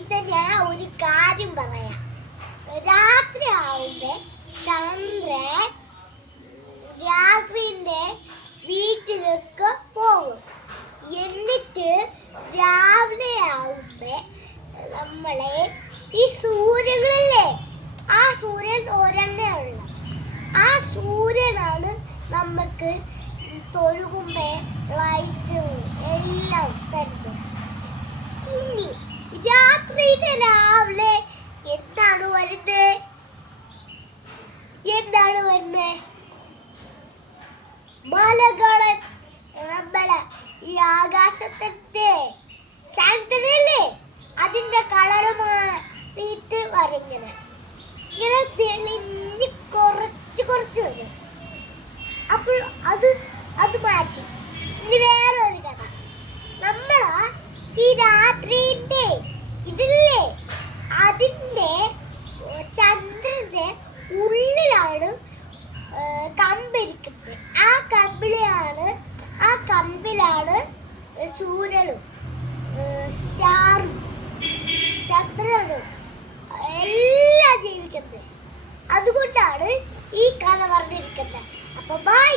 ഇത് ഞാൻ ഒരു കാര്യം പറയാം. രാത്രി ആവുമ്പോ ചന്ദ്രൻ രാത്രിന്റെ വീട്ടിലേക്ക് പോകും. എന്നിട്ട് രാവിലെ ആവുമ്പോ നമ്മളെ ഈ സൂര്യകളില്ലേ, ആ സൂര്യൻ ഒരെണ്ണേ ഉള്ളു. ആ സൂര്യനാണ് നമുക്ക് തൊഴുകുമ്പോ ലൈറ്റും എല്ലാം തരുന്നത്. ഇനി രാത്രിയിലെ രാവിലെ എന്താണ് വരുന്നത്? മലകളെ നമ്മളെ ഈ ആകാശത്തിന്റെ ചന്ദ്രനല്ലേ, അതിന്റെ കളറ് മാറിയിട്ട് വരിങ്ങനെ ഇങ്ങനെ തെളിഞ്ഞ് കുറച്ച് വരും. അപ്പോൾ അത് മാറ്റി. ഇനി വേറെ ഒരു കഥ. നമ്മള് ഈ രാത്രിന്റെ ഇതില്ലേ, അതിന്റെ ചന്ദ്രന്റെ ഉള്ളിലാണ് കമ്പിരിക്കുന്നത്. ആ കമ്പിലാണ് സൂര്യനും സ്റ്റാറും ചന്ദ്രനും എല്ലാം ജീവിക്കുന്നത്. അതുകൊണ്ടാണ് ഈ കഥ പറഞ്ഞിരിക്കുന്നത്. അപ്പൊ ബൈ.